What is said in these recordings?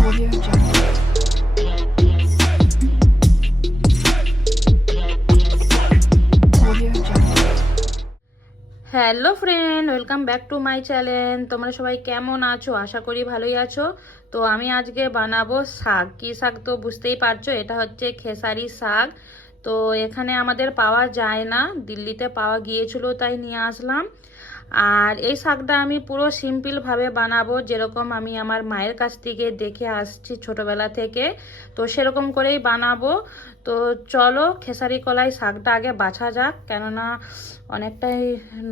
Hello friend, welcome back to my channel. তোমরা সবাই কেমন আছো? আশা করি ভালোই আছো। তো আমি আজকে বানাবো শাক। কী শাক তো বুঝতেই পারছ, এটা হচ্ছে খেসারি শাক। তো এখানে আমাদের পাওয়া যায় না। দিল্লিতে পাওয়া গিয়েছিল, তাই নিয়ে আসলাম। আর এই শাকটা আমি পুরো সিম্পলভাবে বানাবো, যেরকম আমি আমার মায়ের কাছ থেকে দেখে আসছি ছোটবেলা থেকে। তো সেরকম করেই বানাবো। তো চলো খেসারি কলাই শাকটা আগে বাছা যাক, কেননা অনেকটাই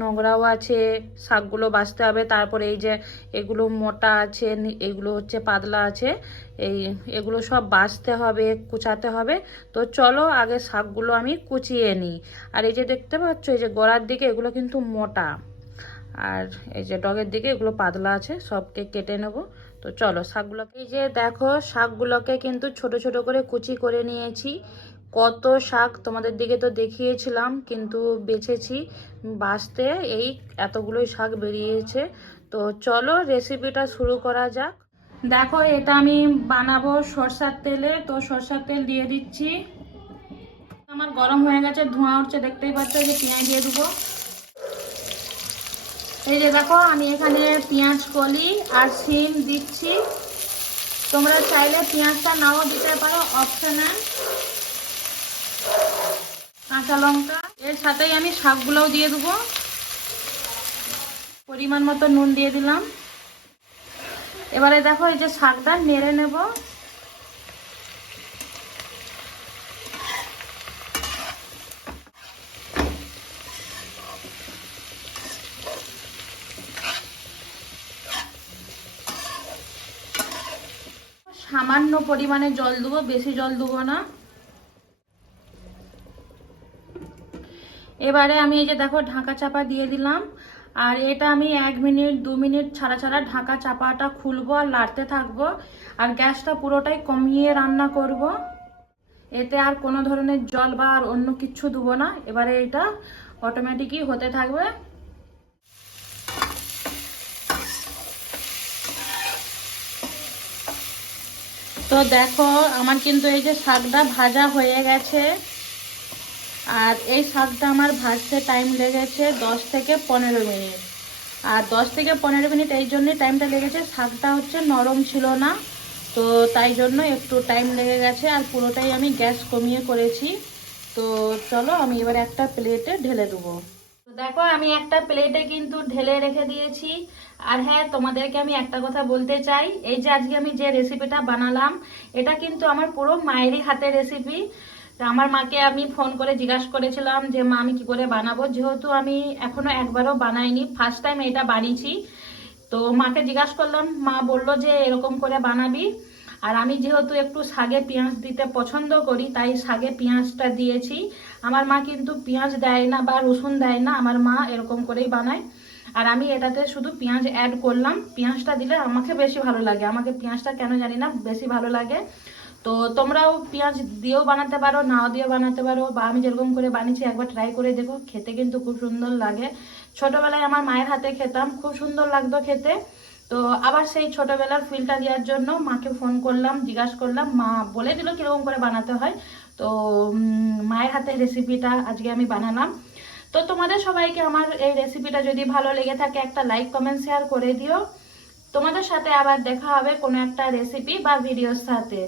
নোংরাও আছে, শাকগুলো বাছতে হবে। তারপরে এই যে এগুলো মোটা আছে, এগুলো হচ্ছে পাতলা আছে, এই এগুলো সব বাছতে হবে, কুচাতে হবে। তো চলো আগে শাকগুলো আমি কুচিয়ে নিই। আর এই যে দেখতে পাচ্ছ, এই যে গোড়ার দিকে এগুলো কিন্তু মোটা। আর এই যে ডগের দিকে এগুলো পাতলা আছে, সবকে কেটে নেব। তো চলো শাকগুলোকে, এই যে দেখো শাকগুলোকে কিন্তু ছোট ছোট করে কুচি করে নিয়েছি। কত শাক তোমাদের দিকে তো দেখিয়েছিলাম, কিন্তু বেছেছি বাঁচতে। এই এতগুলোই শাক বেরিয়েছে। তো চলো রেসিপিটা শুরু করা যাক। দেখো এটা আমি বানাবো সরষার তেলে। তো সরষার তেল দিয়ে দিচ্ছি। আমার গরম হয়ে গেছে, ধোঁয়া উঠছে, দেখতেই পাচ্ছ যে পেঁয়াজ দিয়ে দেবো। এই যে দেখো, আমি এখানে পেঁয়াজ কলি আর সিম দিচ্ছি। তোমরা চাইলে পেঁয়াজটা নাও দিতে পারো অপশনাল কাঁচা লঙ্কা। এর সাথেই আমি শাকগুলোও দিয়ে দেবো। পরিমাণ মতো নুন দিয়ে দিলাম। এবারে দেখো, এই যে শাকটা নেড়ে নেব। সামান্য পরিমাণে জল দেবো, বেশি জল দেবো না। এবারে আমি এই যে দেখো ঢাকা চাপা দিয়ে দিলাম, আর এটা আমি এক মিনিট, দু মিনিট ছাড়া ছাড়া ঢাকা চাপাটা খুলবো আর লাড়তে থাকব, আর গ্যাসটা পুরোটাই কমিয়ে রান্না করব। এতে আর কোনো ধরনের জল বা আর অন্য কিছু দেবো না। এবারে এটা অটোমেটিকই হতে থাকবে। তো দেখো, আমার কিন্তু এই যে শাকটা ভাজা হয়ে গেছে। আর এই শাকটা আমার ভাজতে টাইম লেগেছে দশ থেকে পনেরো মিনিট। আর দশ থেকে পনেরো মিনিট এই জন্যই টাইমটা লেগেছে, শাকটা হচ্ছে নরম ছিল না, তো তাই জন্য একটু টাইম লেগে গেছে আর পুরোটাই আমি গ্যাস কমিয়ে করেছি। তো চলো আমি এবার একটা প্লেটে ঢেলে দেবো। দেখো, আমি একটা প্লেটে কিন্তু ঢেলে রেখে দিয়েছি। আর হ্যাঁ তোমাদেরকে আমি একটা কথা বলতে চাই। এই যে আজকে আমি যে রেসিপিটা বানালাম, এটা কিন্তু আমার পুরো মায়েরই হাতের রেসিপি তা আমার মাকে আমি ফোন করে জিজ্ঞাসা করেছিলাম যে, মা, আমি কি করে বানাবো? যেহেতু আমি এখনও একবারও বানাইনি ফার্স্ট টাইম এটা বানিয়েছি। তো মাকে জিজ্ঞাসা করলাম, মা বলল যে এরকম করে বানাবি। আর আমি যেহেতু একটু শাগে পেঁয়াজ দিতে পছন্দ করি, তাই শাগে পেঁয়াজটা দিয়েছি। আমার মা কিন্তু পেঁয়াজ দেয় না বা রসুন দেয় না, আমার মা এরকম করেই বানায়। আর আমি এটাতে শুধু পেঁয়াজ অ্যাড করলাম। পেঁয়াজটা দিলে আমাকে বেশি ভালো লাগে। আমাকে পেঁয়াজটা কেন জানি না, বেশি ভালো লাগে। তো তোমরাও পেঁয়াজ দিয়েও বানাতে পারো, নাও দিয়েও বানাতে পারো, বা আমি যেরকম করে বানিয়েছি, একবার ট্রাই করে দেখো। খেতে কিন্তু খুব সুন্দর লাগে। ছোটবেলায় আমার মায়ের হাতে খেতাম, খুব সুন্দর লাগতো খেতে। তো আবার সেই ছোটবেলার ফিলটা দেওয়ার জন্য মাকে ফোন করলাম, জিজ্ঞাসা করলাম, মা, বলে দিল কীরকম করে বানাতে হয়? তো মায়ের হাতে রেসিপিটা আজকে আমি বানালাম। তো তোমাদের সবাইকে আমার এই রেসিপিটা যদি ভালো লেগে থাকে, একটা লাইক কমেন্ট শেয়ার করে দিও। তোমাদের সাথে আবার দেখা হবে কোনো একটা রেসিপি বা ভিডিওর সাথে।